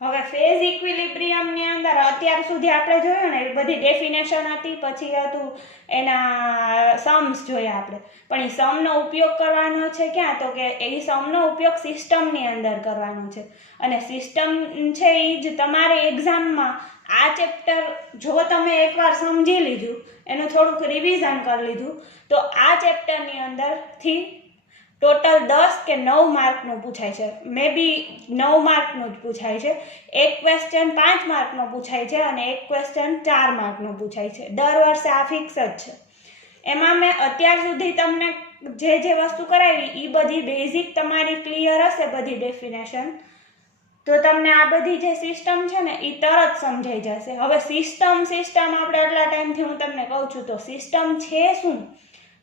હવે ફેઝ ઇક્વિલિબ્રિયમની અંદર અત્યાર સુધી આપણે જોયું ને એ બધી ડેફિનેશન હતી, પછી હતું એના સમ્સ જોયા આપણે, પણ એ સમનો ઉપયોગ કરવાનો છે ક્યાં, તો કે એ સમનો ઉપયોગ સિસ્ટમની અંદર કરવાનો છે. અને સિસ્ટમ છે એ જ તમારે એક્ઝામમાં આ ચેપ્ટર જો તમે એકવાર સમજી લીધું, એનું થોડુંક રિવિઝન કરી લીધું, તો આ ચેપ્ટરની અંદરથી ટોટલ 10 કે 9 માર્કનું પૂછાય છે. મે બી 9 માર્કનું જ પૂછાય છે. એક ક્વેશ્ચન 5 માર્કનો પૂછાય છે અને એક ક્વેશ્ચન 4 માર્કનો પૂછાય છે. દર વર્ષે આ ફિક્સ જ છે. એમાં મેં અત્યાર સુધી તમને જે વસ્તુ કરાવી એ બધી બેઝિક તમારી ક્લિયર હશે, બધી ડેફિનેશન, તો તમને આ બધી જે સિસ્ટમ છે ને એ તરત સમજાઈ જશે. હવે સિસ્ટમ આપણે આટલા ટાઈમથી હું તમને કહું છું, તો સિસ્ટમ છે શું,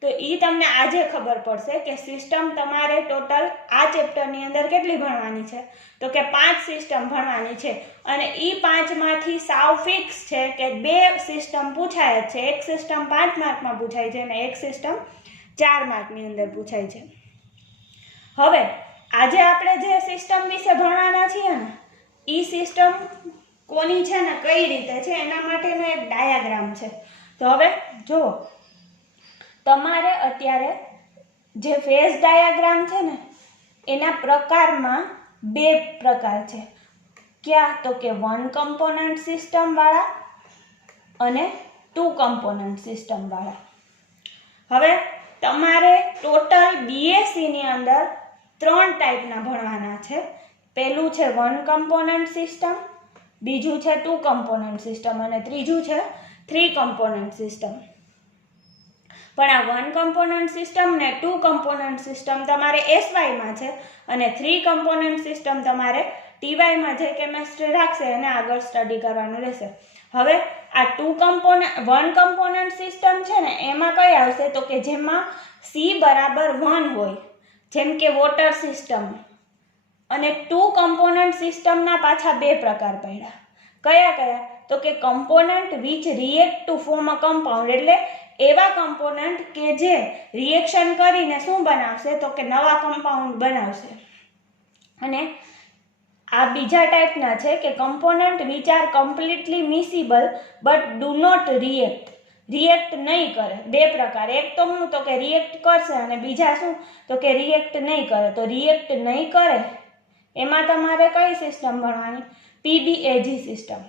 તો એ તમને આજે ખબર પડશે કે સિસ્ટમ તમારે ટોટલ આ ચેપ્ટરની અંદર કેટલી ભણવાની છે, તો કે 5 સિસ્ટમ ભણવાની છે. અને એ 5માંથી સાવ ફિક્સ છે કે 2 સિસ્ટમ પૂછાય જ છે. એક સિસ્ટમ 5 માર્કમાં પૂછાય છે અને એક સિસ્ટમ 4 માર્કની અંદર પૂછાય છે. હવે આજે આપણે જે સિસ્ટમ વિશે ભણવાના છીએ ને, એ સિસ્ટમ કોની છે ને કઈ રીતે છે એના માટેનો એક ડાયાગ્રામ છે. તો હવે જુઓ, તમારે અત્યારે જે ફેઝ ડાયાગ્રામ છે ને એના પ્રકારમાં 2 પ્રકાર છે. ક્યાં, તો કે 1 કમ્પોનન્ટ સિસ્ટમ વાળા અને 2 કમ્પોનન્ટ સિસ્ટમ વાળા. હવે તમારે ટોટલ BSc ની અંદર 3 ટાઈપના ભણવાના છે. પહેલું છે 1 કમ્પોનન્ટ સિસ્ટમ, બીજું છે 2 કમ્પોનન્ટ સિસ્ટમ અને ત્રીજું છે 3 કમ્પોનન્ટ સિસ્ટમ. પણ આ 1 કમ્પોનન્ટ સિસ્ટમ ને 2 કમ્પોનન્ટ સિસ્ટમ તમારે SYમાં છે અને 3 કમ્પોનન્ટ સિસ્ટમ તમારે TYમાં જે કેમેસ્ટ્રી રાખશે એને આગળ સ્ટડી કરવાનું રહેશે. હવે આ 1 કમ્પોનન્ટ સિસ્ટમ છે ને એમાં કઈ આવશે, તો કે જેમાં C બરાબર 1 હોય, જેમ કે વોટર સિસ્ટમ. અને 2 કમ્પોનન્ટ સિસ્ટમના પાછા 2 પ્રકાર પડ્યા. કયા, તો કે component which react to form a compound, એટલે એવા કમ્પોનન્ટ કે જે રિએક્શન કરીને શું બનાવશે, તો કે નવા કમ્પાઉન્ડ બનાવશે. અને આ બીજા ટાઈપના છે કે component which are completely miscible but do not react નહીં કરે. 2 પ્રકાર, એક તો શું, તો કે રિએક્ટ કરશે અને બીજા શું, તો કે રિએક્ટ નહીં કરે. તો રિએક્ટ નહીં કરે એમાં તમારે કઈ સિસ્ટમ ભણવાની, PBAG સિસ્ટમ.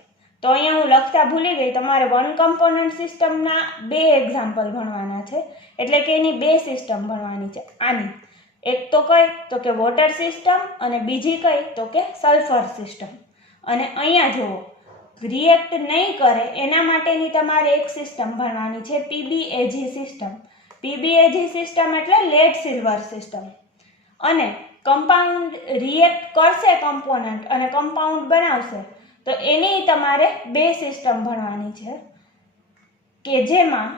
તો અહીંયા હું લખતા ભૂલી ગઈ, તમારે 1 કમ્પોનન્ટ સિસ્ટમના 2 એક્ઝામ્પલ ભણવાના છે, એટલે કે એની 2 સિસ્ટમ ભણવાની છે. આની એક તો કઈ, તો કે વોટર સિસ્ટમ અને બીજી કઈ, તો કે સલ્ફર સિસ્ટમ. અને અહીંયા જુઓ, રિએક્ટ નહીં કરે એના માટેની તમારે એક સિસ્ટમ ભણવાની છે PBAG સિસ્ટમ. PBAG સિસ્ટમ એટલે લેડ સિલ્વર સિસ્ટમ. અને કમ્પાઉન્ડ રિએક્ટ કરશે કમ્પોનન્ટ અને કમ્પાઉન્ડ બનાવશે, તો એની તમારે 2 સિસ્ટમ ભણવાની છે કે જેમાં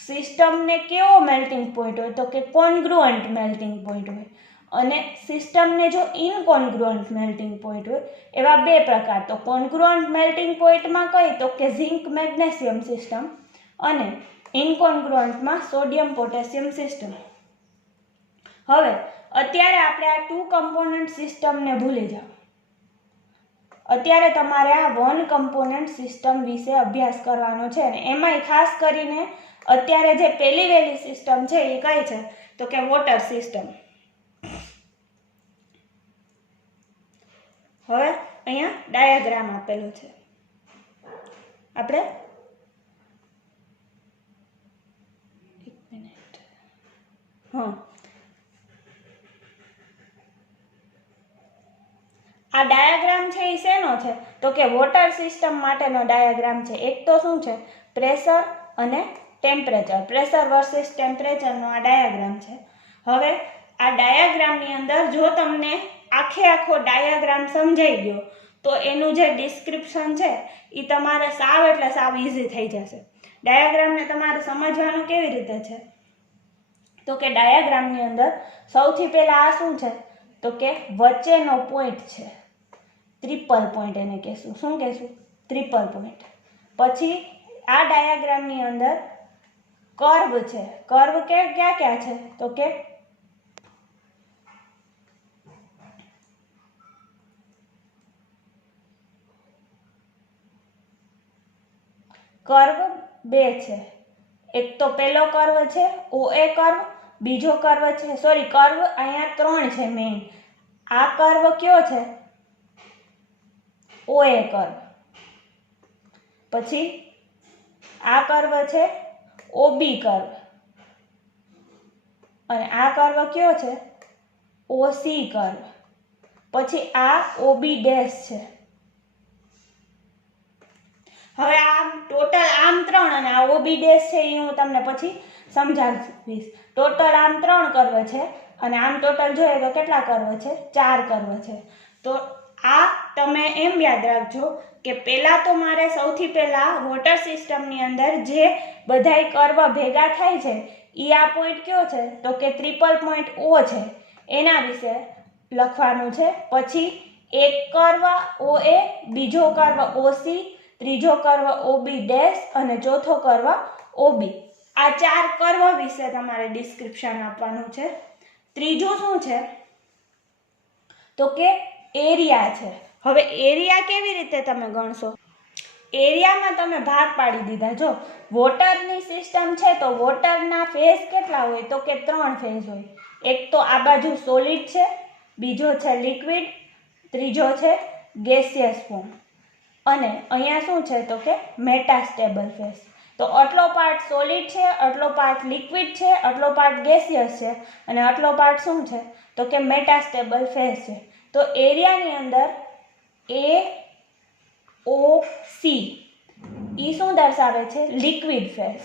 સિસ્ટમને કેવો મેલ્ટિંગ પોઈન્ટ હોય, તો કે કોન્ગ્રુઅન્ટ મેલ્ટિંગ પોઈન્ટ હોય, અને સિસ્ટમને જો ઇનકોન્ગ્રુઅન્ટ મેલ્ટિંગ પોઈન્ટ હોય. એવા 2 પ્રકાર. તો કોન્ગ્રુઅન્ટ મેલ્ટિંગ પોઈન્ટમાં કઈ, તો કે ઝિંક મેગ્નેશિયમ સિસ્ટમ અને ઇનકોન્ગ્રુઅન્ટમાં સોડિયમ પોટેશિયમ સિસ્ટમ. હવે અત્યારે આપણે આ 2 કમ્પોનન્ટ સિસ્ટમને ભૂલી જાઓ. અત્યારે તમારે આ 1 કમ્પોનન્ટ સિસ્ટમ વિશે અભ્યાસ કરવાનો છે અને એમાંય ખાસ કરીને અત્યારે જે પહેલી સિસ્ટમ છે એ કઈ છે, તો કે વોટર સિસ્ટમ. હવે અહીંયા ડાયાગ્રામ આપેલો છે. આપણે આ ડાયાગ્રામ છે એ શેનો છે, તો કે વોટર સિસ્ટમ માટેનો ડાયાગ્રામ છે. એક તો શું છે, પ્રેશર અને ટેમ્પરેચર, પ્રેશર વર્સિસ ટેમ્પરેચરનો આ ડાયાગ્રામ છે. હવે આ ડાયાગ્રામની અંદર જો તમને આખો ડાયાગ્રામ સમજાઈ ગયો તો એનું જે ડિસ્ક્રિપ્શન છે એ તમારે સાવ એટલે સાવ ઇઝી થઈ જશે. ડાયાગ્રામને તમારે સમજવાનું કેવી રીતે છે, તો કે ડાયાગ્રામની અંદર સૌથી પહેલા આ શું છે, તો કે વચ્ચેનો પોઈન્ટ છે, ટ્રિપલ પોઈન્ટ એને કહેશું. શું કહેશું, ટ્રિપલ પોઈન્ટ. પછી આ ડાયાગ્રામની અંદર કર્વ છે. કર્વ ક્યાં છે, તો કે કર્વ બે છે. એક તો પહેલો કર્વ છે OA કર્વ, બીજો કર્વ છે કર્વ અહીંયા 3 છે મેઇન. આ કર્વ કયો છે? OA curve. પછી આ કર્વ છે OB કર્વ અને આ કર્વ કયો છે? OC curve. પછી આ OB ડેશ છે. હવે આમ ટોટલ આમ 3 અને આ OB ડેશ છે એ હું તમને પછી સમજાવીશ. ટોટલ આમ 3 કર્વ છે અને આમ ટોટલ જોઈએ તો કેટલા કર્વ છે? 4 કર્વ છે. તો આ તમે એમ યાદ રાખજો કે પહેલાં તો મારે સૌથી પહેલાં વોટર સિસ્ટમની અંદર જે બધાય કર્વ ભેગા થાય છે એ આ પોઈન્ટ કયો છે? તો કે ટ્રિપલ પોઈન્ટ O છે, એના વિશે લખવાનું છે. પછી એક કર્વ OA, બીજો કર્વ OC, ત્રીજો કર્વ OB ડેશ અને ચોથો કર્વ OB. આ 4 કર્વ વિશે તમારે ડિસ્ક્રિપ્શન આપવાનું છે. ત્રીજું શું છે? તો કે એરિયા છે. હવે એરિયા કેવી રીતે તમે ગણશો? એરિયામાં તમે ભાગ પાડી દીધા. જો વોટરની સિસ્ટમ છે તો વોટરના ફેઝ કેટલા હોય? તો કે 3 ફેઝ હોય. એક તો આ બાજુ સોલિડ છે, બીજો છે લિક્વિડ, ત્રીજો છે ગેસિયસ ફોર્મ અને અહીંયા શું છે? તો કે મેટાસ્ટેબલ ફેઝ. તો આટલો પાર્ટ સોલિડ છે, આટલો પાર્ટ લિક્વિડ છે, આટલો પાર્ટ ગેસિયસ છે અને આટલો પાર્ટ શું છે? તો કે મેટાસ્ટેબલ ફેઝ છે. તો એરિયાની અંદર AOC ઈ શું દર્શાવે છે? Liquid phase.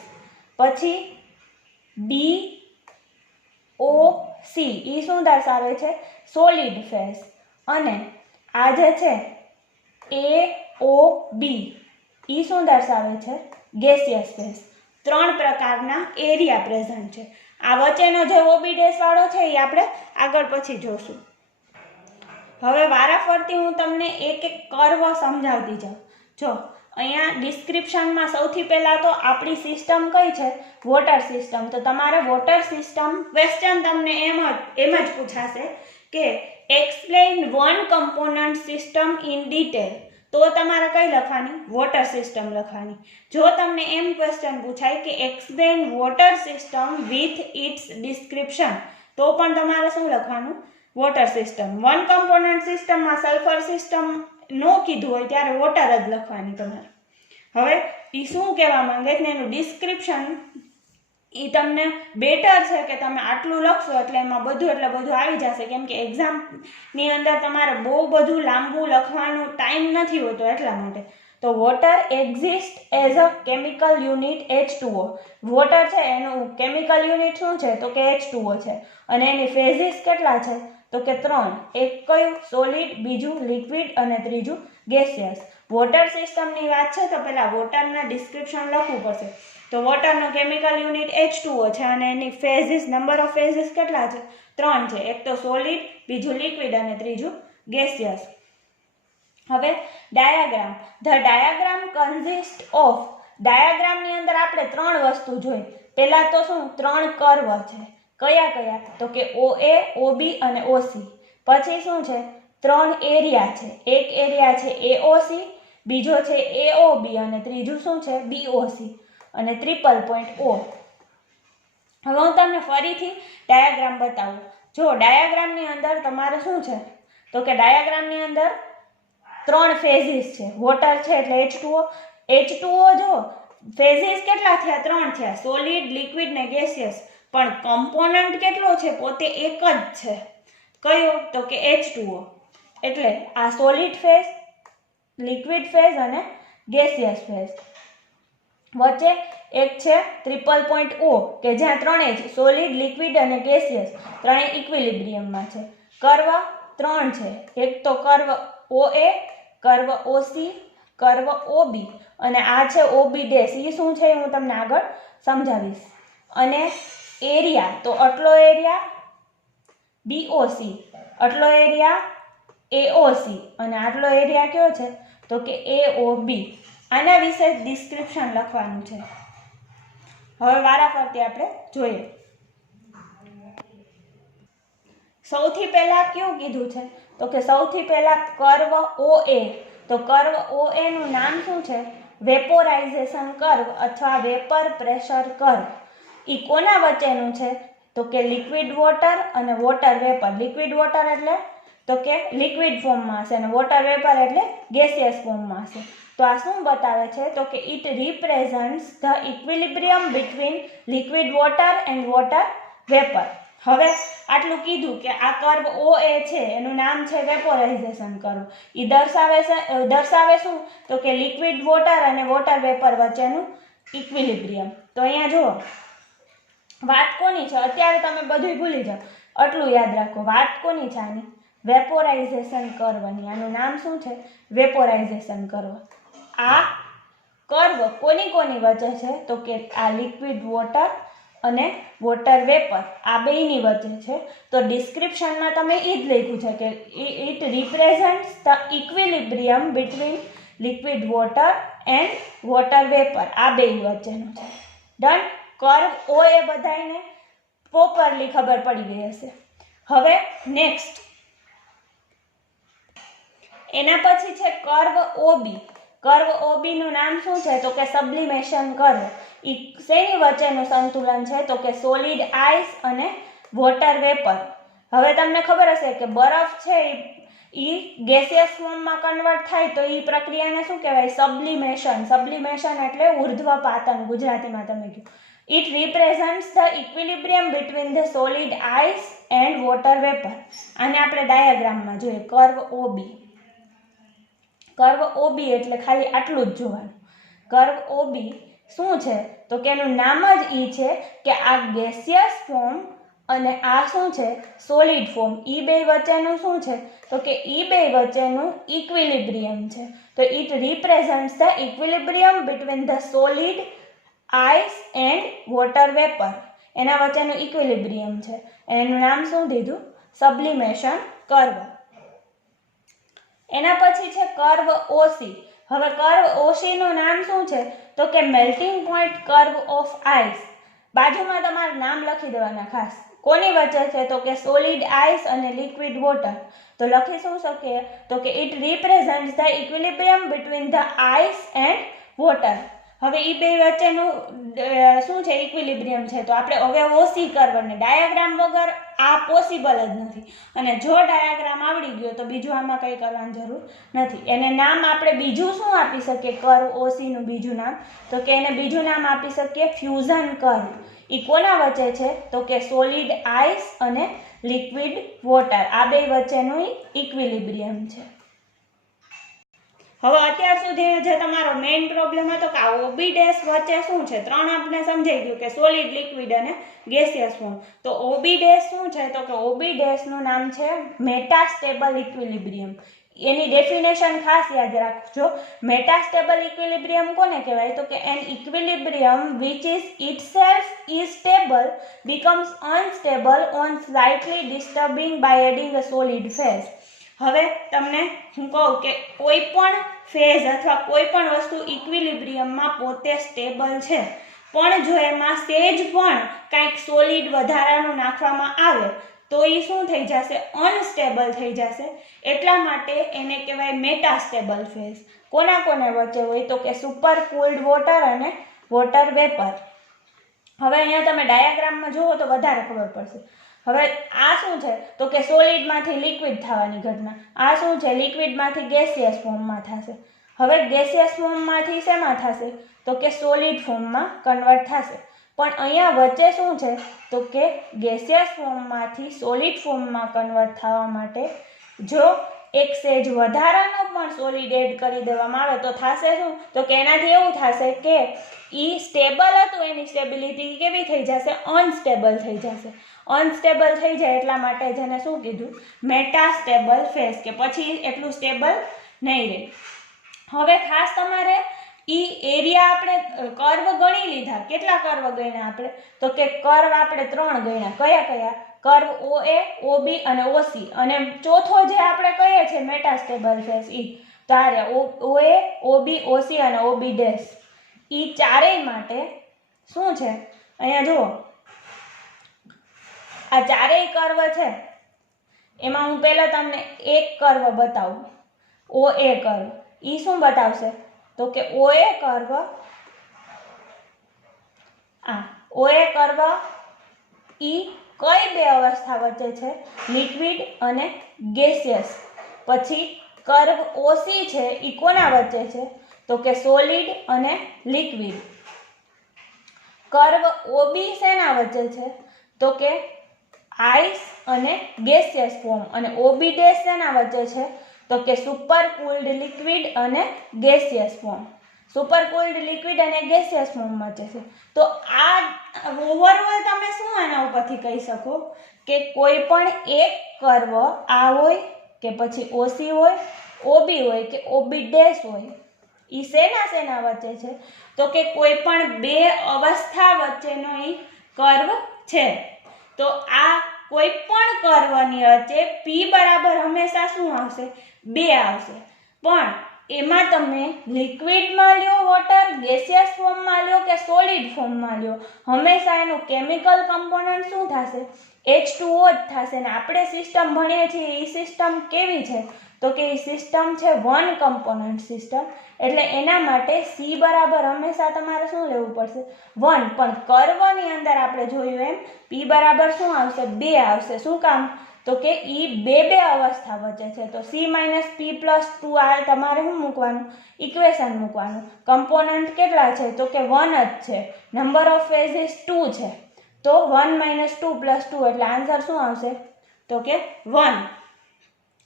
પછી BOC ઈ શું દર્શાવે છે? Solid phase. અને આ જે છે AOB ઈ શું દર્શાવે છે? Gaseous phase. 3 પ્રકારના એરિયા પ્રેઝન્ટ છે. આ વચ્ચેનો જે OB ડેશ વાળો છે એ આપણે આગળ પછી જોશું. હવે વારાફરતી હું તમને એક એક કર્વ સમજાવતી જાઉં. જો અહીંયા ડિસ્ક્રિપ્શનમાં સૌથી પહેલાં તો આપણી સિસ્ટમ કઈ છે? Water system. તો તમારે વોટર સિસ્ટમ ક્વેશ્ચન તમને એમ જ પૂછાશે કે explain one component system in detail. તો તમારે કઈ લખવાની? વોટર સિસ્ટમ લખવાની. જો તમને એમ ક્વેશ્ચન પૂછાય કે explain water system with it's description, તો પણ તમારે શું લખવાનું? Water system. વન કમ્પોનન્ટ સિસ્ટમમાં સલ્ફર સિસ્ટમ નો કીધું હોય ત્યારે વોટર જ લખવાની તમારે. હવે એ શું કહેવા માંગે છે એનું ડિસ્ક્રિપ્શન એ તમને બેટર છે કે તમે આટલું લખશો એટલે એમાં બધું આવી જશે. કેમ કે એક્ઝામની અંદર તમારે બહુ બધું લાંબુ લખવાનું ટાઈમ નથી હોતો એટલા માટે. તો water exist as a chemical unit H2O. Water છે એનું કેમિકલ યુનિટ શું છે? તો કે H2O છે અને એની ફેઝિસ કેટલા છે? તો કે 3. એક કયું? સોલિડ, બીજું લિક્વિડ અને ત્રીજું ગેસિયસ. વોટર સિસ્ટમની વાત છે તો પહેલાં વોટરના ડિસ્ક્રિપ્શન લખવું પડશે. તો વોટરનો કેમિકલ યુનિટ H2O છે અને એની ફેઝિસ, નંબર ઓફ ફેઝિસ કેટલા છે? 3 છે. એક તો સોલિડ, બીજું લિક્વિડ અને ત્રીજું ગેસિયસ. હવે diagram. The diagram consist of. ડાયાગ્રામની અંદર આપણે 3 વસ્તુ જોઈ. પહેલાં તો શું? 3 કર્વ છે. કયા? તો કે OA, OB અને OC. પછી શું છે? 3 એરિયા છે. એક એરિયા છે AOC, બીજો છે AOB અને ત્રીજું શું છે? BOC અને ટ્રિપલ પોઈન્ટ O. હવે હું તમને ફરીથી ડાયાગ્રામ બતાવું. જો ડાયાગ્રામની અંદર તમારે શું છે? તો કે ડાયાગ્રામની અંદર 3 ફેઝિસ છે. વોટર છે એટલે H2O જો ફેઝિસ કેટલા થયા? 3 થયા. સોલિડ, લિક્વિડ ને ગેસિયસ. પણ કમ્પોનન્ટ કેટલો છે? પોતે એક જ છે. કયો? તો કે H2O. એટલે આ સોલિડ ફેઝ, લિક્વિડ ફેઝ અને ગેસિયસ ફેઝ. વચ્ચે એક છે ટ્રિપલ પોઈન્ટ O કે જ્યાં ત્રણેય છે, સોલિડ, લિક્વિડ અને ગેસિયસ ત્રણેય ઇક્વિલિબ્રિયમમાં છે. કર્વ 3 છે. એક તો curve OA, curve OC, curve OB અને આ છે OB ડેશ. એ શું છે હું તમને આગળ સમજાવીશ. અને એરિયા તો આટલો એરિયા BOC, આટલો એરિયા AOC અને આટલો એરિયા કયો છે? તો કે AOB. આના વિશે ડિસ્ક્રિપ્શન લખવાનું છે. હવે વારાફરતી આપણે જોઈએ. સૌથી પહેલા કયું કીધું છે? તો કે સૌથી પહેલા કર્વ OA. તો કર્વ OA નું નામ શું છે? વેપોરાઇઝેશન કર્વ અથવા વેપર પ્રેશર કર્વ એ કોના વચ્ચેનું છે તો કે લિક્વિડ વોટર અને વોટર વેપર. લિક્વિડ વોટર એટલે તો કે લિક્વિડ ફોર્મમાં હશે અને વોટર વેપર એટલે ગેસિયસ ફોર્મમાં હશે. તો આ શું બતાવે છે તો કે it represents the equilibrium between liquid water and water vapour. હવે આટલું કીધું કે આ કર્વ OA છે એનું નામ છે વેપોરાઇઝેશન કર્વ. એ દર્શાવે શું તો કે લિક્વિડ વોટર અને વોટર વેપર વચ્ચેનું ઇક્વિલિબ્રિયમ. તો અહીંયા જુઓ વાત કોની છે, અત્યારે તમે બધું ભૂલી જાઓ, આટલું યાદ રાખો, વાત કોની છે આની વેપોરાઇઝેશન કર્વની. આનું નામ શું છે વેપોરાઇઝેશન કર્વ. આ કર્વ કોની વચ્ચે છે તો કે આ લિક્વિડ વોટર અને વોટર વેપર આ બેયની વચ્ચે છે. તો ડિસ્ક્રિપ્શનમાં તમે એ જ લખ્યું છે કે it represents the equilibrium between liquid water and water vapour આ બેય વચ્ચેનું છે. ડન. કર્વ OA બધાને પ્રોપરલી ખબર પડી ગઈ હશે. હવે નેક્સ્ટ એના પછી છે કર્વ OB. કર્વ OB નું નામ શું છે તો કે સબ્લિમેશન કર્વ. ઈ શેની વચ્ચેનું સંતુલન છે તો કે સોલિડ આઈસ અને વોટર વેપર. હવે તમને ખબર હશે કે બરફ છે ઈ ગેસિયસ ફોર્મમાં કન્વર્ટ થાય તો ઈ પ્રક્રિયાને શું કહેવાય સબ્લિમેશન. સબ્લિમેશન એટલે ઉર્ધ્વપાતન ગુજરાતીમાં તમે કહો. It represents the equilibrium between the solid ice and water vapour. આને આપણે ડાયાગ્રામમાં જોઈએ કર્વ OB. કર્વ OB એટલે ખાલી આટલું જ જોવાનું. કર્વ OB શું છે તો કે એનું નામ જ ઈ છે કે આ ગેસિયસ ફોર્મ અને આ શું છે સોલિડ ફોર્મ. ઈ બે વચ્ચેનું શું છે તો કે ઈ બે વચ્ચેનું ઇક્વિલિબ્રિયમ છે. તો it represents the equilibrium between the solid ice and water vapour. એના વચ્ચેનું ઇક્વિલિબ્રિયમ છે. એનું નામ શું દીધું સબ્લિમેશન કર્વ. એના પછી છે કર્વ OC. હવે કર્વ OC નું નામ શું છે તો કે melting point curve of ice. બાજુમાં તમારે નામ લખી દેવાના ખાસ. કોની વચ્ચે છે તો કે સોલિડ આઈસ અને લિક્વિડ વોટર. તો લખી શું શકીએ તો કે it represents the equilibrium between the ice and water. હવે એ બે વચ્ચેનું શું છે ઇક્વિલિબ્રિયમ છે. તો આપણે હવે OC કર્વને ડાયાગ્રામ વગર આ પોસિબલ જ નથી. અને જો ડાયાગ્રામ આવડી ગયો તો બીજું આમાં કંઈ કરવાની જરૂર નથી. એને નામ આપણે બીજું શું આપી શકીએ કર્વ OC નું બીજું નામ તો કે એને બીજું નામ આપી શકીએ ફ્યુઝન કર્વ. એ કોના વચ્ચે છે તો કે સોલિડ આઈસ અને લિક્વિડ વોટર આ બે વચ્ચેનું ઇક્વિલિબ્રિયમ છે. હવે અત્યાર સુધી જે તમારો મેઇન પ્રોબ્લેમ હતો કે આ OB ડેશ વચ્ચે શું છે ત્રણ આપણે સમજાઈ ગયું કે સોલિડ લિક્વિડ અને ગેસિયસ ફોર્મ. તો OB ડેશ શું છે તો કે OB ડેશનું નામ છે મેટાસ્ટેબલ ઇક્વિલિબ્રિયમ. એની ડેફિનેશન ખાસ યાદ રાખજો. મેટાસ્ટેબલ ઇક્વિલિબ્રિયમ કોને કહેવાય તો કે an equilibrium which is itself is stable becomes unstable on slightly disturbing by adding a solid phase. હવે તમને હું કહું કે કોઈ પણ ફેઝ અથવા કોઈ પણ વસ્તુ ઇક્વિલિબ્રિયમમાં પોતે સ્ટેબલ છે પણ જો એમાં સેજ પણ કાંઈક સોલિડ વધારાનું નાખવામાં આવે તો એ શું થઈ જશે અનસ્ટેબલ થઈ જશે. એટલા માટે એને કહેવાય મેટાસ્ટેબલ ફેઝ. કોને વચ્ચે હોય તો કે સુપર કુલ્ડ વોટર અને વોટર વેપર. હવે અહીંયા તમે ડાયાગ્રામમાં જુઓ તો વધારે ખબર પડશે. હવે આ શું છે તો કે સોલિડમાંથી લિક્વિડ થવાની ઘટના. આ શું છે લિક્વિડમાંથી ગેસિયસ ફોર્મમાં થશે. હવે ગેસિયસ ફોર્મમાંથી શેમાં થશે તો કે સોલિડ ફોર્મમાં કન્વર્ટ થશે. પણ અહીંયા વચ્ચે શું છે તો કે ગેસિયસ ફોર્મમાંથી સોલિડ ફોર્મમાં કન્વર્ટ થવા માટે જો એક સેજ વધારાનો પણ સોલિડ એડ કરી દેવામાં આવે તો થશે શું તો કે એનાથી એવું થશે કે ઈ સ્ટેબલ હતું એની સ્ટેબિલિટી કેવી થઈ જશે અનસ્ટેબલ થઈ જશે. અનસ્ટેબલ થઈ જાય એટલા માટે જેને શું કીધું મેટાસ્ટેબલ ફેઝ કે પછી એટલું સ્ટેબલ નહીં રહે. હવે ખાસ તમારે એરિયા આપણે કર્વ ગણી લીધા. કેટલા કર્વ ગણ્યા આપણે તો કે કર્વ આપણે 3 ગણ્યા. કયા કર્વ OA OB અને OC. અને ચોથો જે આપણે કહીએ છીએ મેટાસ્ટેબલ ફેઝ ઈ તારે OA OB OC અને OB ડેશ. ઈ ચારેય માટે શું છે અહીંયા જુઓ આ ચારેય કર્વ છે એમાં હું પહેલા તમને એક કર્વ બતાવું OA કર્વ. ઈ શું બતાવશે તો કે OA કર્વ OA કર્વ ઈ કઈ બે અવસ્થા વચ્ચે છે? લિક્વિડ અને ગેસિયસ. પછી કર્વ OC છે ઈ કોના વચ્ચે છે? તો કે સોલિડ અને લિક્વિડ. કર્વ OB શેના વચ્ચે છે? તો કે આઈસ અને ગેસિયસ ફોર્મ. અને OB ડેશ શેના વચ્ચે છે? તો કે સુપર કુલ્ડ લિક્વિડ અને gaseous form. Super cooled liquid અને ગેસિયસ ફોર્મ વચ્ચે છે. તો આ ઓવરઓલ તમે શું આના ઉપરથી કહી શકો કે કોઈ પણ એક કર્વ આ હોય કે પછી OC હોય, OB હોય કે OB ડેશ હોય, ઈ શેના વચ્ચે છે? તો કે કોઈ પણ બે અવસ્થા વચ્ચેનો ઈ કર્વ છે. તો આ કોઈ પણ કર્વની વચ્ચે P બરાબર હંમેશા શું આવશે? 2 આવશે. પણ એમાં તમે લિક્વિડમાં લ્યો વોટર, ગેસિયસ ફોર્મમાં લ્યો કે સોલિડ ફોર્મમાં લ્યો, હંમેશા એનું કેમિકલ કમ્પોનન્ટ શું થશે? H2O જ થશે. ને આપણે સિસ્ટમ ભણીએ છીએ એ સિસ્ટમ કેવી છે? તો કે એ સિસ્ટમ છે વન કમ્પોનન્ટ સિસ્ટમ. એટલે એના માટે C બરાબર હંમેશા તમારે શું લેવું પડશે? 1. પણ કર્વની અંદર આપણે જોયું એમ P બરાબર શું આવશે? 2 આવશે. શું કામ? તો કે ઈ બે અવસ્થા વચ્ચે છે. તો C - P + 2 આ તમારે શું મૂકવાનું? ઇક્વેશન મૂકવાનું. કમ્પોનન્ટ કેટલા છે? તો કે 1 જ છે. નંબર ઓફ ફેઝિસ 2 છે. તો 1 - 2 + 2 એટલે આન્સર શું આવશે? તો કે 1.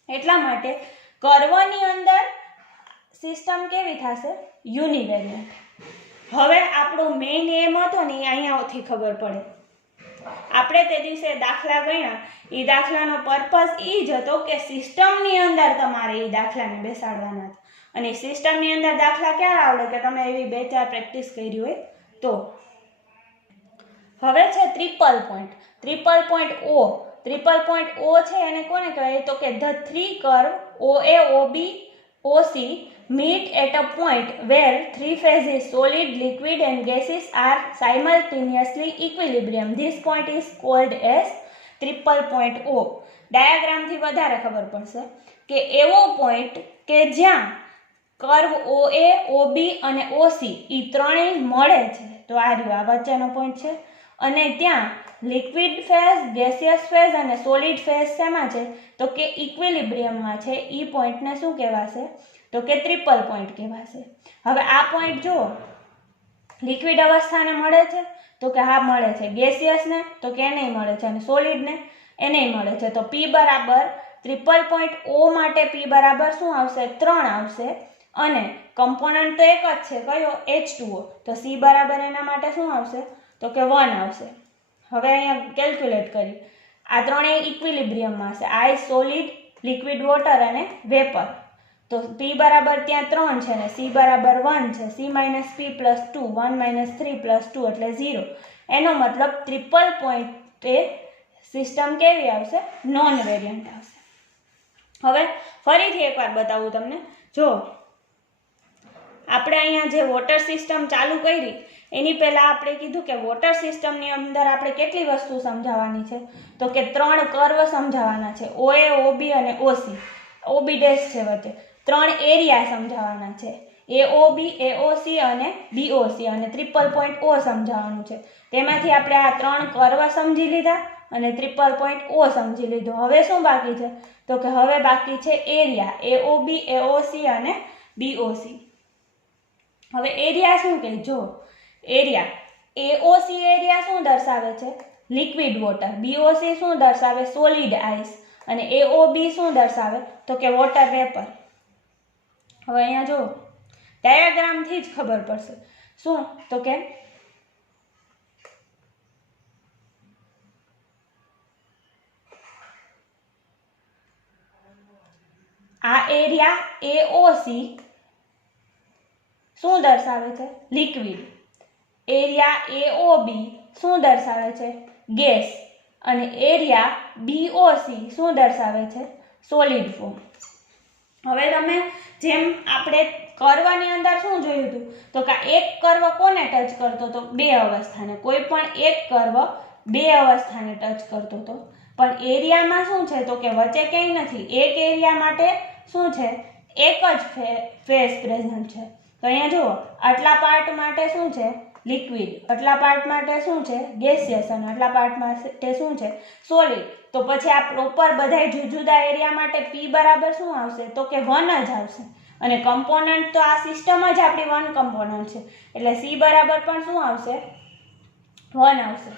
એટલા માટે કર્વની અંદર સિસ્ટમ કેવી થશે? યુનિવેરિયન્ટ. હવે આપણો મેઇન એમ હતો ને એ અહીંયાથી ખબર પડે. આપણે તે દિવસે દાખલા ગણ્યા, એ દાખલાનો પર્પઝ એ જ હતો કે સિસ્ટમની અંદર તમારે એ દાખલાને બેસાડવાના હતા. અને સિસ્ટમની અંદર દાખલા ક્યારે આવડે? કે તમે એવી 2-4 પ્રેક્ટિસ કરી હોય તો. હવે છે triple point. Triple point O. Triple point O છે એને કોને કહેવાય? તો કે the three curve OA, OB, OC meet at a point where three phases solid, liquid and gases are simultaneously equilibrium. This point is called as triple point O. ડાયાગ્રામથી વધારે ખબર પડશે કે એવો પોઈન્ટ કે જ્યાં કર્વ OA, OB અને OC ઈ ત્રણેય મળે છે. તો આ રહ્યો આ વચ્ચેનો પોઈન્ટ છે. અને ત્યાં લિક્વિડ ફેઝ, ગેસિયસ ફેઝ અને સોલિડ ફેઝ શેમાં છે? તો કે ઇક્વિલિબ્રિયમમાં છે. ઈ પોઈન્ટને શું કહેવાશે? તો કે ટ્રિપલ પોઈન્ટ કહેવાશે. હવે આ પોઈન્ટ જો લિક્વિડ અવસ્થાને મળે છે? તો કે હા મળે છે. ગેસિયસને? તો કે એને મળે છે. અને સોલિડને? એને મળે છે. તો P બરાબર ટ્રિપલ પોઈન્ટ O માટે P બરાબર શું આવશે? 3 આવશે. અને કમ્પોનન્ટ તો એક જ છે, કયો? H2O. તો C બરાબર એના માટે શું આવશે? તો કે 1 આવશે. હવે અહીંયા કેલ્ક્યુલેટ કરી. આ ત્રણેય ઇક્વિલિબ્રિયમમાં હશે. આઈસ, સોલિડ, લિક્વિડ વોટર અને વેપર. તો P બરાબર ત્યાં 3 છે ને C બરાબર 1 છે. C - P + 2, 1 - 3 + 2 એટલે 0. એનો મતલબ ટ્રિપલ પોઈન્ટ એ સિસ્ટમ કેવી આવશે? નોન વેરિયન્ટ આવશે. હવે ફરીથી એકવાર બતાવું તમને. જો આપણે અહીંયા જે વોટર સિસ્ટમ ચાલુ કરી એની પહેલાં આપણે કીધું કે વોટર સિસ્ટમની અંદર આપણે કેટલી વસ્તુ સમજાવવાની છે? તો કે 3 કર્વ સમજાવવાના છે. OA, OB અને OC. OB ડેશ છે વચ્ચે. 3 એરિયા સમજાવવાના છે. AOB, AOC અને BOC. અને ટ્રિપલ પોઈન્ટ O સમજાવવાનું છે. તેમાંથી આપણે આ 3 કર્વ સમજી લીધા અને ટ્રિપલ પોઈન્ટ O સમજી લીધો. હવે શું બાકી છે? તો કે હવે બાકી છે એરિયા. AOB, AOC અને BOC. હવે એરિયા શું કહે? જો એરિયા AOC એરિયા શું દર્શાવે છે? Liquid water. BOC શું દર્શાવે? Solid ice. અને AOB શું દર્શાવે? તો કે વોટર વેપર. હવે અહીંયા જો ડાયાગ્રામથી જ ખબર પડશે. શું? તો કે આ એરિયા AOC શું દર્શાવે છે? લિક્વિડ. એરિયા AOB શું દર્શાવે છે? ગેસ. અને એરિયા BOC શું દર્શાવે છે? Solid form. હવે તમે જેમ આપણે કર્વની અંદર શું જોયું હતું? તો કે એક કર્વ કોને ટચ કરતો હતો? 2 અવસ્થાને. કોઈ પણ એક કર્વ 2 અવસ્થાને ટચ કરતો હતો. પણ એરિયામાં શું છે? તો કે વચ્ચે કંઈ નથી. એક એરિયા માટે શું છે? એક જ ફેઝ પ્રેઝન્ટ છે. તો અહીંયા જુઓ, આટલા પાર્ટ માટે શું છે લિક્વિડ, આટલા પાર્ટ માટે શું છે ગેસિયસ અને આટલા પાર્ટ માટે શું છે સોલિડ. તો પછી આ પ્રોપર બધાય જુદા એરિયા માટે P બરાબર શું આવશે તો કે 1 જ આવશે. અને કમ્પોનન્ટ તો આ સિસ્ટમ જ આપણી 1 કમ્પોનન્ટ છે એટલે C બરાબર પણ શું આવશે 1 આવશે.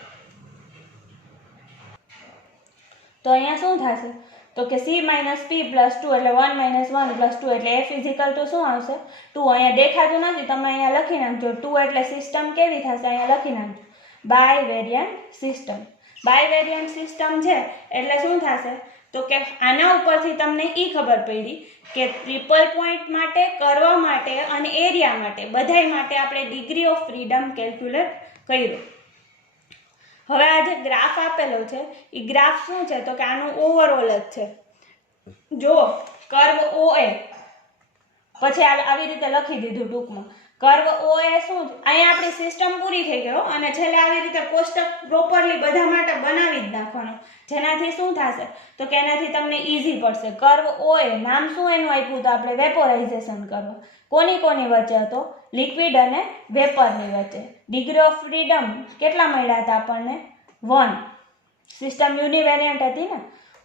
તો અહીંયા શું થશે તો કે C - P + 2 એટલે 1 - 1 + 2 એટલે F = શું આવશે 2. અહીંયા દેખાતું નથી, તમે અહીંયા લખી નાખજો 2 એટલે સિસ્ટમ કેવી થશે, અહીંયા લખી નાખજો બાયવેરિયન્ટ સિસ્ટમ. બાયવેરિયન્ટ સિસ્ટમ છે એટલે શું થશે તો કે આના ઉપરથી તમને ખબર પડી કે ટ્રિપલ પોઈન્ટ માટે, કર્વ માટે અને એરિયા માટે બધાય માટે આપણે ડિગ્રી ઓફ ફ્રીડમ કેલ્ક્યુલેટ કર્યું. હવે આ જે ગ્રાફ આપેલો છે એ ગ્રાફ શું છે તો કે આનું ઓવરઓલ જ છે. જો કર્વ OA, પછી આવી રીતે લખી દીધું ટૂંકમાં કર્વ OA શું, અહીંયા આપણી સિસ્ટમ પૂરી થઈ ગઈ અને છેલ્લે આવી રીતે કોષ્ટક પ્રોપરલી બધા માટે બનાવી જ નાખવાનું, જેનાથી શું થશે તો કે એનાથી તમને ઈઝી પડશે. કર્વ OA નામ શું એનું આપ્યું તો આપણે વેપોરાઇઝેશન કર્વ. કોની વચ્ચે હતો લિક્વિડ અને વેપરની વચ્ચે. ડિગ્રી ઓફ ફ્રીડમ કેટલા મળ્યા હતા આપણને 1. સિસ્ટમ યુનિવેરિયન્ટ હતી ને.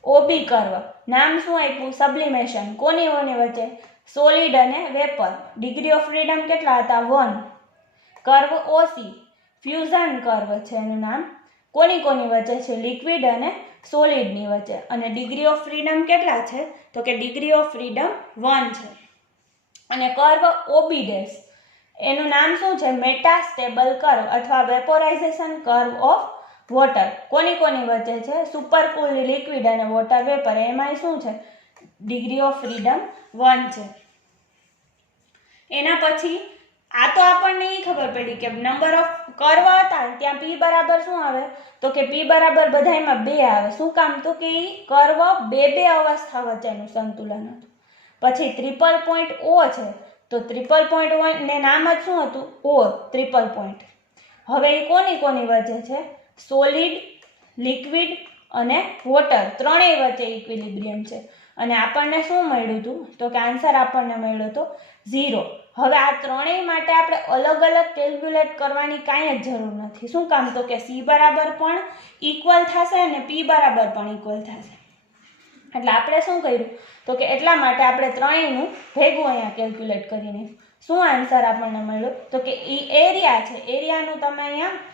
OB કર્વ નામ શું આપ્યું સબ્લિમેશન. કોની વચ્ચે સોલિડ અને વેપર. ડિગ્રી ઓફ ફ્રીડમ કેટલા હતા 1. કર્વ OC ફ્યુઝન કર્વ છે એનું નામ. કોની વચ્ચે છે લિક્વિડ અને સોલિડની વચ્ચે. અને ડિગ્રી ઓફ ફ્રીડમ કેટલા છે તો કે ડિગ્રી ઓફ ફ્રીડમ 1 છે. અને કર્વ OB ડેશ એનું નામ શું છે મેટાસ્ટેબલ કર્વ અથવા વેપોરાઇઝેશન કર્વ ઓફ વોટર. કોની વચ્ચે છે સુપરકૂલ લિક્વિડ અને વોટર વેપર. એમાં શું છે ડિગ્રી ઓફ ફ્રીડમ 1 છે. એના પછી આ તો આપણને ખબર પડી કે નંબર ઓફ કર્વ હતા ત્યાં P બરાબર શું આવે તો કે P બરાબર બધાયમાં 2 આવે. શું કામ તો કે કર્વ બે અવસ્થા વચ્ચેનું સંતુલન હતું. પછી ટ્રિપલ પોઈન્ટ O છે તો ટ્રિપલ પોઈન્ટ ને નામ જ શું હતું O ટ્રિપલ પોઈન્ટ. હવે એ કોની વચ્ચે છે સોલિડ, લિક્વિડ અને વોટર ત્રણેય વચ્ચે ઇક્વિલિબ્રિયમ છે. અને આપણને શું મળ્યું હતું તો કે આન્સર આપણને મળ્યો હતો 0. હવે આ ત્રણેય માટે આપણે અલગ અલગ કેલ્ક્યુલેટ કરવાની કાંઈ જ જરૂર નથી. શું કામ તો કે C બરાબર પણ ઇક્વલ થશે અને P બરાબર પણ ઇક્વલ થશે. એટલે આપણે શું કર્યું તો કે એટલા માટે આપણે ત્રણેયનું ભેગું અહીંયા કેલ્ક્યુલેટ કરીને શું આન્સર આપણને મળ્યો તો કે એરિયા છે. એરિયાનું તમે અહીંયા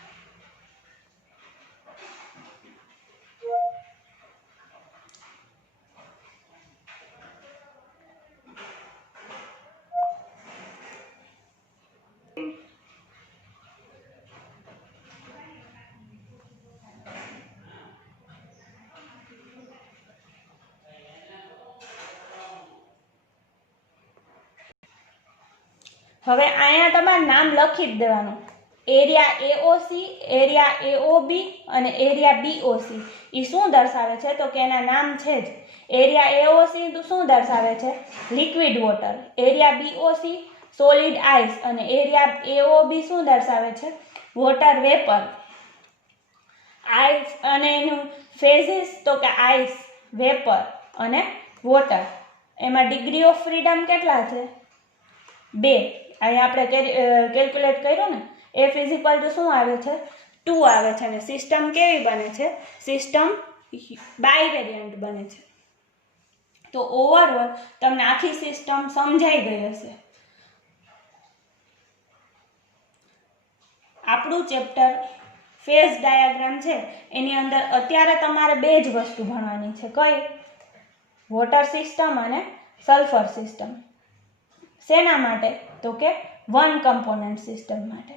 હવે અહીંયા તમારે નામ લખી જ દેવાનું. એરિયા AOC, એરિયા AOB અને એરિયા BOC એ શું દર્શાવે છે તો કે એના નામ છે જ. એરિયા AOC શું દર્શાવે છે liquid water. Area BOC solid ice અને એરિયા AOB શું દર્શાવે છે વોટર વેપર. આઈસ અને એનું ફેઝિસ તો કે આઈસ, વેપર અને વોટર. એમાં ડિગ્રી ઓફ ફ્રીડમ કેટલા છે 2. અહીંયા આપણે કેલ્ક્યુલેટ કર્યું ને F = શું આવે છે 2 આવે છે. અને સિસ્ટમ કેવી બને છે સિસ્ટમ બાયવેરિયન્ટ બને છે. તો ઓવરઓલ તમને આખી સિસ્ટમ સમજાઈ ગઈ હશે. આપણું ચેપ્ટર ફેઝ ડાયાગ્રામ છે એની અંદર અત્યારે તમારે 2 જ વસ્તુ ભણવાની છે. કઈ વોટર સિસ્ટમ અને સલ્ફર સિસ્ટમ. શેના માટે તો કે 1 કમ્પોનન્ટ સિસ્ટમ માટે.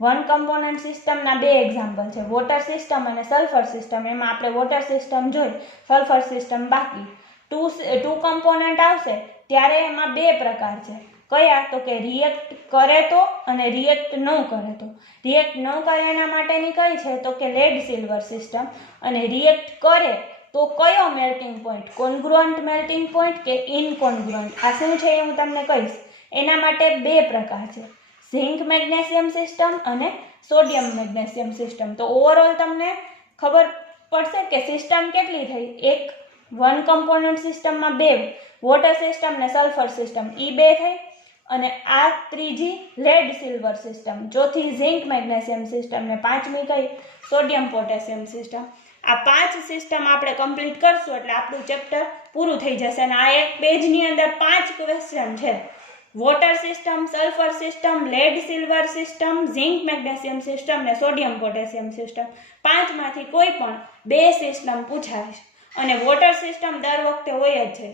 1 કમ્પોનન્ટ સિસ્ટમના 2 એક્ઝામ્પલ છે વોટર સિસ્ટમ અને સલ્ફર સિસ્ટમ. એમાં આપણે વોટર સિસ્ટમ જોઈ, સલ્ફર સિસ્ટમ બાકી. 2 કમ્પોનન્ટ આવશે ત્યારે એમાં 2 પ્રકાર છે. કયા તો કે રિએક્ટ કરે તો અને રિએક્ટ ન કરે તો. રિએક્ટ ન કરે એના માટેની કઈ છે તો કે લેડ સિલ્વર સિસ્ટમ. અને રિએક્ટ કરે તો કયો મેલ્ટિંગ પોઈન્ટ કોન્ગ્રુઅન્ટ મેલ્ટિંગ પોઈન્ટ કે ઇનકોન્ગ્રુઅન્ટ. આ શું છે એ હું તમને કહીશ. એના માટે 2 પ્રકાર છે ઝિંક મેગ્નેશિયમ સિસ્ટમ અને સોડિયમ મેગ્નેશિયમ સિસ્ટમ. તો ઓવરઓલ તમને ખબર પડશે કે સિસ્ટમ કેટલી થઈ. 1 કમ્પોનન્ટ સિસ્ટમમાં 2 વોટર સિસ્ટમ ને સલ્ફર સિસ્ટમ એ 2 થઈ. અને આ ત્રીજી લેડ સિલ્વર સિસ્ટમ, ચોથી ઝિંક મેગ્નેશિયમ સિસ્ટમ ને પાંચમી કઈ સોડિયમ પોટેશિયમ સિસ્ટમ. આ 5 સિસ્ટમ આપણે કમ્પ્લીટ કરશું એટલે આપણું ચેપ્ટર પૂરું થઈ જશે. અને આ એક પેજની અંદર 5 ક્વેશ્ચન છે. Water system, sulphur system, lead silver system, zinc magnesium system ને સોડિયમ પોટેશિયમ સિસ્ટમ. 5માંથી કોઈ પણ 2 સિસ્ટમ પૂછાય છે. અને વોટર સિસ્ટમ દર વખતે હોય જ છે.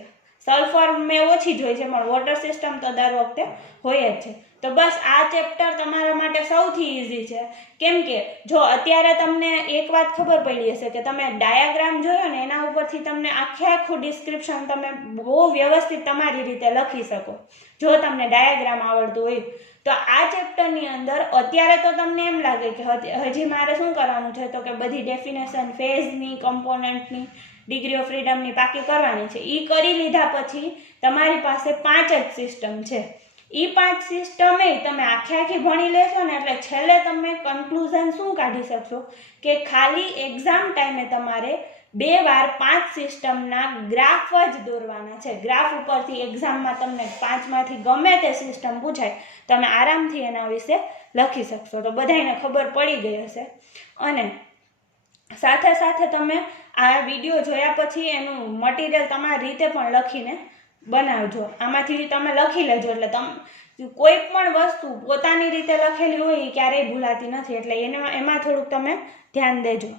સલ્ફર મેં ઓછી જોઈ છે પણ વોટર સિસ્ટમ તો દર વખતે હોય જ છે. તો બસ આ ચેપ્ટર તમારા માટે સૌથી ઇઝી છે. કેમ કે જો અત્યારે તમને એક વાત ખબર પડી હશે કે તમે ડાયાગ્રામ જોયો ને એના ઉપરથી તમને આખું ડિસ્ક્રિપ્શન તમે બહુ વ્યવસ્થિત તમારી રીતે લખી શકો જો તમને ડાયાગ્રામ આવડતું હોય. તો આ ચેપ્ટરની અંદર અત્યારે તો તમને એમ લાગે કે હજી મારે શું કરવાનું છે, તો કે બધી ડેફિનેશન ફેઝની, કમ્પોનન્ટની, ડિગ્રી ઓફ ફ્રીડમની પાકી કરવાની છે. એ કરી લીધા પછી તમારી પાસે 5 જ સિસ્ટમ છે. એ 5 સિસ્ટમ તમે આખી ભણી લેશો ને એટલે છેલ્લે તમે કન્ક્લુઝન શું કાઢી શકશો કે ખાલી એક્ઝામ ટાઈમે તમારે 2 વાર 5 સિસ્ટમના ગ્રાફ જ દોરવાના છે. ગ્રાફ ઉપરથી એક્ઝામમાં તમને 5માંથી ગમે તે સિસ્ટમ પૂછાય તમે આરામથી એના વિશે લખી શકશો. તો બધાને ખબર પડી ગઈ હશે. અને સાથે સાથે તમે આ વિડીયો જોયા પછી એનું મટીરિયલ તમારી રીતે પણ લખીને બનાવજો. આમાંથી તમે લખી લેજો એટલે કોઈ પણ વસ્તુ પોતાની રીતે લખેલી હોય એ ક્યારેય ભૂલાતી નથી. એટલે એમાં થોડુંક તમે ધ્યાન દેજો.